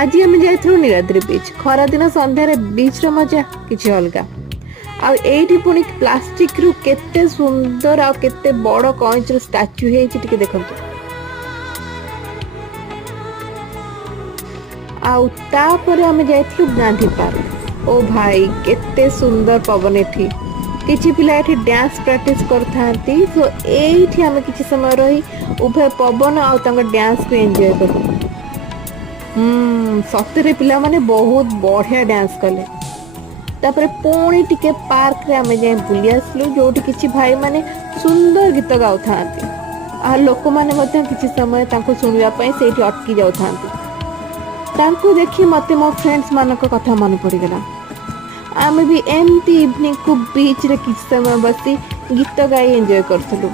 आज आम जाइलु नीलाद्रि बीच खरा दिन संध्यारे बीच रो मजा किछि अलगा आ एठी पुणी प्लास्टिक रु केते सुंदर आ केते बड़ कइंच रो स्टैच्यू हेछि टिके देखंतु आउ तापर आम जाइलु गांधी पार्क। ओ भाई केते सुंदर पवन एठी किछि पिला एठी डांस प्रैक्टिस करथांती सो एठी आम किछि समय रही उभय पवन आ तांग डांस को एंजॉय करू। सतरे पिला माने बहुत बढ़िया डांस कले तापर पुणी टिके पार्क रे आम जाए बुली आसलु जोठी किछि भाई माने सुंदर गीत गाउथांती आ लोक माने मते किछि समय तांको सुनिया पई सेठी अटकी जाउथांती तांको देखि मते मो फ्रेंड्स मानक कथा मन पड़ी गला। आमे भी एमती इवनिंग को बीच रे किछ समय बसी गीत गाई एंजॉय करथलु।